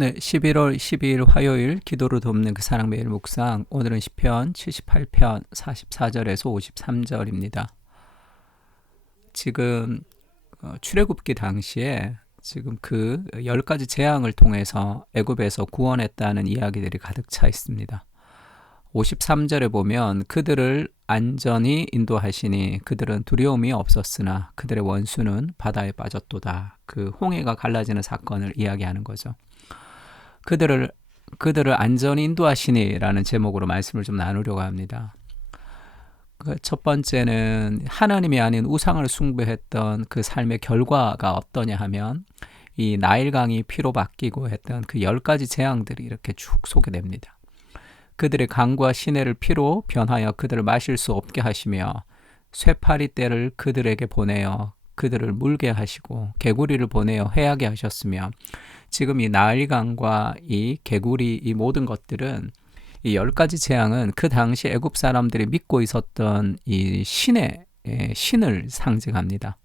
네, 11월 12일 화요일 기도로 돕는 그 사랑 매일 묵상. 오늘은 시편 78편 44절에서 53절입니다. 지금 출애굽기 당시에 지금 그 10가지 재앙을 통해서 애굽에서 구원했다는 이야기들이 가득 차 있습니다. 53절에 보면 그들을 안전히 인도하시니 그들은 두려움이 없었으나 그들의 원수는 바다에 빠졌도다. 그 홍해가 갈라지는 사건을 이야기하는 거죠. 그들을 안전히 인도하시니라는 제목으로 말씀을 좀 나누려고 합니다. 첫 번째는 하나님이 아닌 우상을 숭배했던 그 삶의 결과가 어떠냐 하면 이 나일강이 피로 바뀌고 했던 그 10가지 재앙들이 이렇게 쭉 소개됩니다. 그들의 강과 시내를 피로 변하여 그들을 마실 수 없게 하시며 쇠파리 떼를 그들에게 보내어 그들을 물게 하시고 개구리를 보내어 해하게 하셨으며, 지금 이 나일강과 이 개구리 이 모든 것들은 이 10가지 재앙은 그 당시 애굽 사람들이 믿고 있었던 이 신을 상징합니다.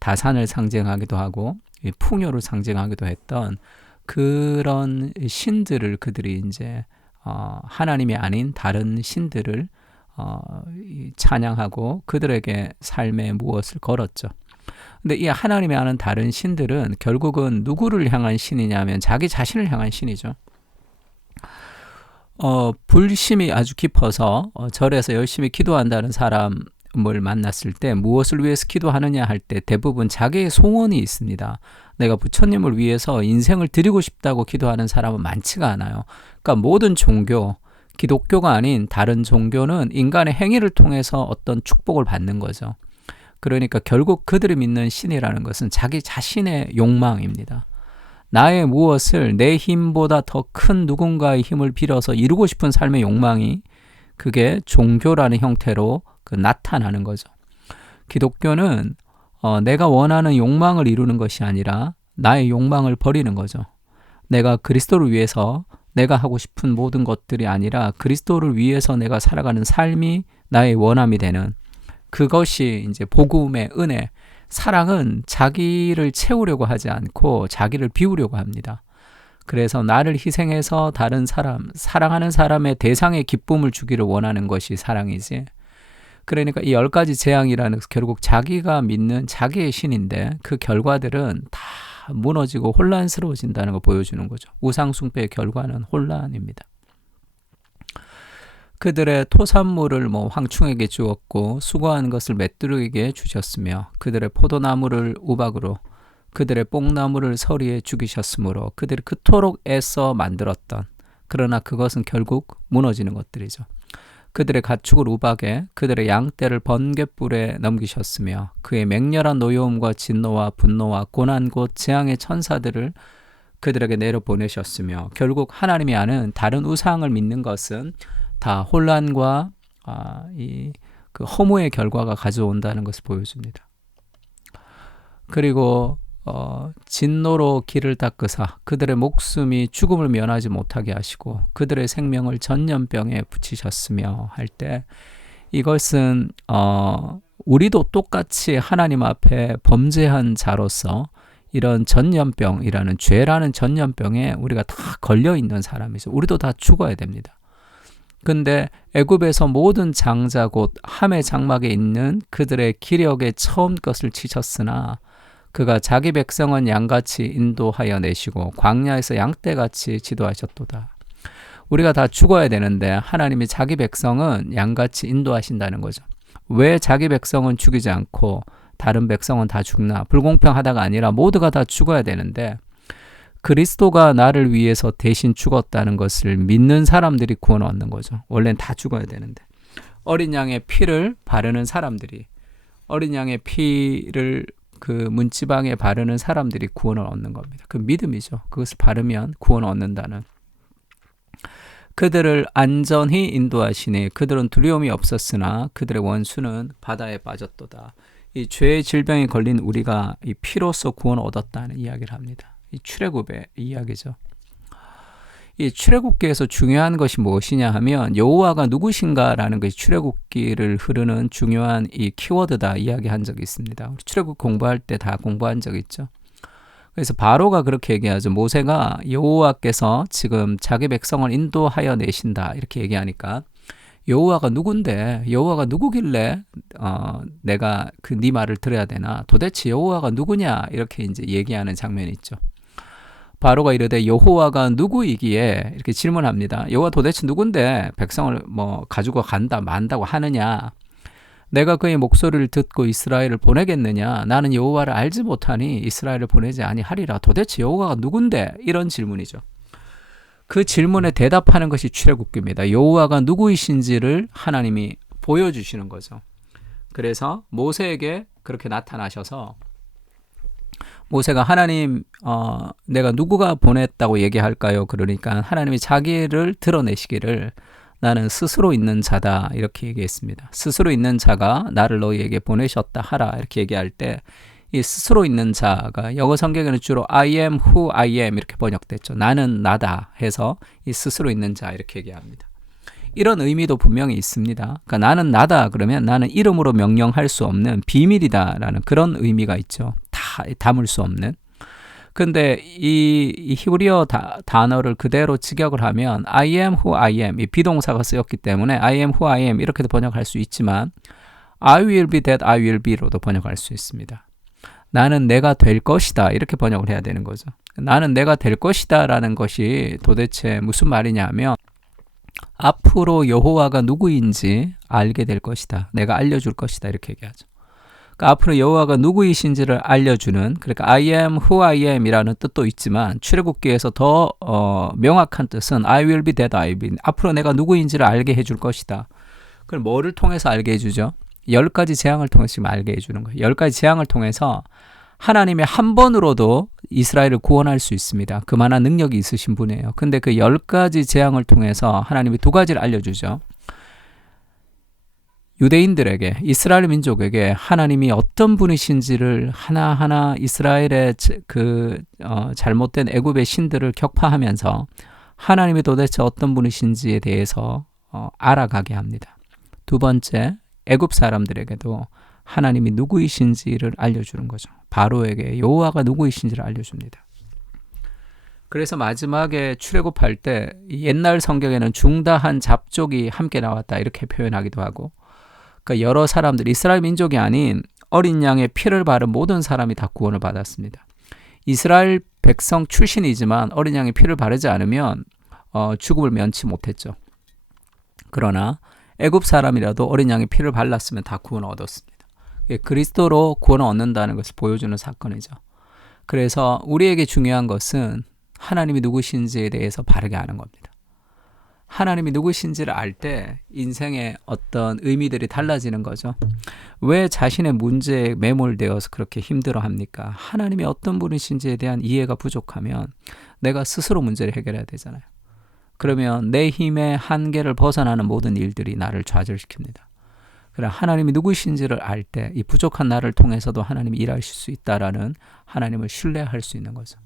다산을 상징하기도 하고 풍요를 상징하기도 했던 그런 신들을 그들이 이제 하나님이 아닌 다른 신들을 찬양하고 그들에게 삶에 무엇을 걸었죠. 근데 이 하나님이 아는 다른 신들은 결국은 누구를 향한 신이냐면 자기 자신을 향한 신이죠. 불심이 아주 깊어서 절에서 열심히 기도한다는 사람을 만났을 때 무엇을 위해서 기도하느냐 할 때 대부분 자기의 소원이 있습니다. 내가 부처님을 위해서 인생을 드리고 싶다고 기도하는 사람은 많지가 않아요. 그러니까 모든 종교, 기독교가 아닌 다른 종교는 인간의 행위를 통해서 어떤 축복을 받는 거죠. 그러니까 결국 그들이 믿는 신이라는 것은 자기 자신의 욕망입니다. 나의 무엇을 내 힘보다 더 큰 누군가의 힘을 빌어서 이루고 싶은 삶의 욕망이 그게 종교라는 형태로 나타나는 거죠. 기독교는 내가 원하는 욕망을 이루는 것이 아니라 나의 욕망을 버리는 거죠. 내가 그리스도를 위해서 내가 하고 싶은 모든 것들이 아니라 그리스도를 위해서 내가 살아가는 삶이 나의 원함이 되는, 그것이 이제 복음의 은혜. 사랑은 자기를 채우려고 하지 않고 자기를 비우려고 합니다. 그래서 나를 희생해서 다른 사람, 사랑하는 사람의 대상의 기쁨을 주기를 원하는 것이 사랑이지. 그러니까 이 10가지 재앙이라는 것은 결국 자기가 믿는 자기의 신인데 그 결과들은 다 무너지고 혼란스러워진다는 걸 보여주는 거죠. 우상 숭배의 결과는 혼란입니다. 그들의 토산물을 황충에게 주었고 수고하는 것을 맷두르에게 주셨으며 그들의 포도나무를 우박으로 그들의 뽕나무를 서리에 죽이셨으므로 그들이 그토록 애써 만들었던, 그러나 그것은 결국 무너지는 것들이죠. 그들의 가축을 우박에 그들의 양떼를 번갯불에 넘기셨으며 그의 맹렬한 노여움과 진노와 분노와 고난 곧 재앙의 천사들을 그들에게 내려보내셨으며, 결국 하나님이 아는 다른 우상을 믿는 것은 다 혼란과 그 허무의 결과가 가져온다는 것을 보여줍니다. 그리고 진노로 길을 닦으사 그들의 목숨이 죽음을 면하지 못하게 하시고 그들의 생명을 전염병에 붙이셨으며 할 때, 이것은 우리도 똑같이 하나님 앞에 범죄한 자로서 이런 전염병이라는 죄라는 전염병에 우리가 다 걸려있는 사람이죠. 우리도 다 죽어야 됩니다. 근데 애굽에서 모든 장자 곧 함의 장막에 있는 그들의 기력에 처음 것을 치셨으나 그가 자기 백성은 양같이 인도하여 내시고 광야에서 양떼같이 지도하셨도다. 우리가 다 죽어야 되는데 하나님이 자기 백성은 양같이 인도하신다는 거죠. 왜 자기 백성은 죽이지 않고 다른 백성은 다 죽나? 불공평하다가 아니라 모두가 다 죽어야 되는데 그리스도가 나를 위해서 대신 죽었다는 것을 믿는 사람들이 구원을 얻는 거죠. 원래는 다 죽어야 되는데 어린 양의 피를 바르는 사람들이, 어린 양의 피를 그 문지방에 바르는 사람들이 구원을 얻는 겁니다. 그 믿음이죠. 그것을 바르면 구원을 얻는다는. 그들을 안전히 인도하시니 그들은 두려움이 없었으나 그들의 원수는 바다에 빠졌도다. 이 죄의 질병에 걸린 우리가 이 피로써 구원을 얻었다는 이야기를 합니다. 이 출애굽의 이야기죠. 이 출애굽기에서 중요한 것이 무엇이냐 하면 여호와가 누구신가라는 것이 출애굽기를 흐르는 중요한 이 키워드다 이야기한 적이 있습니다. 우리 출애굽 공부할 때 다 공부한 적 있죠. 그래서 바로가 그렇게 얘기하죠. 모세가 여호와께서 지금 자기 백성을 인도하여 내신다 이렇게 얘기하니까 여호와가 누군데, 여호와가 누구길래 내가 그 네 말을 들어야 되나, 도대체 여호와가 누구냐 이렇게 이제 얘기하는 장면이 있죠. 바로가 이르되 여호와가 누구이기에 이렇게 질문합니다. 여호와 도대체 누군데 백성을 뭐 가지고 간다 만다고 하느냐, 내가 그의 목소리를 듣고 이스라엘을 보내겠느냐, 나는 여호와를 알지 못하니 이스라엘을 보내지 아니하리라. 도대체 여호와가 누군데, 이런 질문이죠. 그 질문에 대답하는 것이 출애굽기입니다. 여호와가 누구이신지를 하나님이 보여주시는 거죠. 그래서 모세에게 그렇게 나타나셔서 모세가 하나님 내가 누구가 보냈다고 얘기할까요? 그러니까 하나님이 자기를 드러내시기를 나는 스스로 있는 자다 이렇게 얘기했습니다. 스스로 있는 자가 나를 너희에게 보내셨다 하라 이렇게 얘기할 때 이 스스로 있는 자가 영어 성경에는 주로 I am who I am 이렇게 번역됐죠. 나는 나다 해서 이 스스로 있는 자 이렇게 얘기합니다. 이런 의미도 분명히 있습니다. 그러니까 나는 나다 그러면 나는 이름으로 명령할 수 없는 비밀이다라는 그런 의미가 있죠. 다 담을 수 없는. 근데 이 히브리어 단어를 그대로 직역을 하면 I am who I am, 이 비동사가 쓰였기 때문에 I am who I am 이렇게도 번역할 수 있지만 I will be that I will be로도 번역할 수 있습니다. 나는 내가 될 것이다 이렇게 번역을 해야 되는 거죠. 나는 내가 될 것이다 라는 것이 도대체 무슨 말이냐면 앞으로 여호와가 누구인지 알게 될 것이다. 내가 알려줄 것이다 이렇게 얘기하죠. 그러니까 앞으로 여호와가 누구이신지를 알려주는, 그러니까 I am who I am 이라는 뜻도 있지만 출애굽기에서 더 명확한 뜻은 I will be that I will be, 앞으로 내가 누구인지를 알게 해줄 것이다. 그럼 뭐를 통해서 알게 해주죠? 10가지 재앙을 통해서 지금 알게 해주는 거예요. 10가지 재앙을 통해서 하나님이 한 번으로도 이스라엘을 구원할 수 있습니다. 그만한 능력이 있으신 분이에요. 근데 그 10가지 재앙을 통해서 하나님이 두 가지를 알려주죠. 유대인들에게, 이스라엘 민족에게 하나님이 어떤 분이신지를 하나하나 이스라엘의 잘못된 애굽의 신들을 격파하면서 하나님이 도대체 어떤 분이신지에 대해서 알아가게 합니다. 두 번째, 애굽 사람들에게도 하나님이 누구이신지를 알려주는 거죠. 바로에게 여호와가 누구이신지를 알려줍니다. 그래서 마지막에 출애굽할 때 옛날 성경에는 중다한 잡족이 함께 나왔다 이렇게 표현하기도 하고, 그러니까 여러 사람들, 이스라엘 민족이 아닌 어린 양의 피를 바른 모든 사람이 다 구원을 받았습니다. 이스라엘 백성 출신이지만 어린 양의 피를 바르지 않으면 죽음을 면치 못했죠. 그러나 애굽 사람이라도 어린 양의 피를 발랐으면 다 구원을 얻었습니다. 그리스도로 구원을 얻는다는 것을 보여주는 사건이죠. 그래서 우리에게 중요한 것은 하나님이 누구신지에 대해서 바르게 아는 겁니다. 하나님이 누구신지를 알 때 인생의 어떤 의미들이 달라지는 거죠. 왜 자신의 문제에 매몰되어서 그렇게 힘들어합니까? 하나님이 어떤 분이신지에 대한 이해가 부족하면 내가 스스로 문제를 해결해야 되잖아요. 그러면 내 힘의 한계를 벗어나는 모든 일들이 나를 좌절시킵니다. 그래, 하나님이 누구신지를 알 때 이 부족한 나를 통해서도 하나님이 일하실 수 있다라는 하나님을 신뢰할 수 있는 거죠.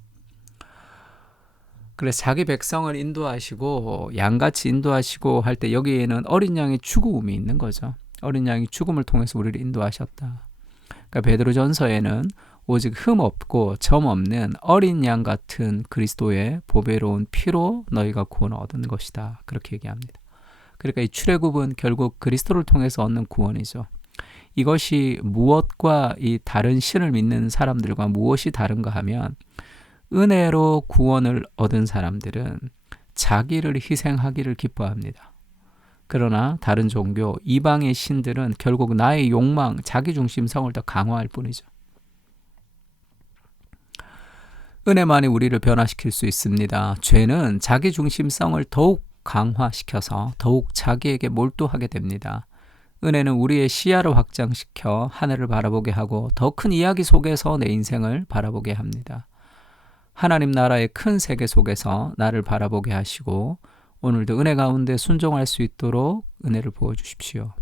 그래서 자기 백성을 인도하시고 양같이 인도하시고 할 때 여기에는 어린 양의 죽음이 있는 거죠. 어린 양이 죽음을 통해서 우리를 인도하셨다. 그러니까 베드로전서에는 오직 흠 없고 점 없는 어린 양 같은 그리스도의 보배로운 피로 너희가 구원을 얻은 것이다. 그렇게 얘기합니다. 그러니까 이 출애굽은 결국 그리스도를 통해서 얻는 구원이죠. 이것이 무엇과 이 다른 신을 믿는 사람들과 무엇이 다른가 하면 은혜로 구원을 얻은 사람들은 자기를 희생하기를 기뻐합니다. 그러나 다른 종교, 이방의 신들은 결국 나의 욕망, 자기중심성을 더 강화할 뿐이죠. 은혜만이 우리를 변화시킬 수 있습니다. 죄는 자기중심성을 더욱 강화시켜서 더욱 자기에게 몰두하게 됩니다. 은혜는 우리의 시야를 확장시켜 하늘을 바라보게 하고 더 큰 이야기 속에서 내 인생을 바라보게 합니다. 하나님 나라의 큰 세계 속에서 나를 바라보게 하시고 오늘도 은혜 가운데 순종할 수 있도록 은혜를 부어주십시오.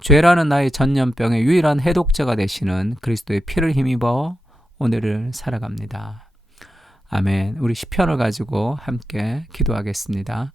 죄라는 나의 전염병의 유일한 해독제가 되시는 그리스도의 피를 힘입어 오늘을 살아갑니다. 아멘. 우리 시편을 가지고 함께 기도하겠습니다.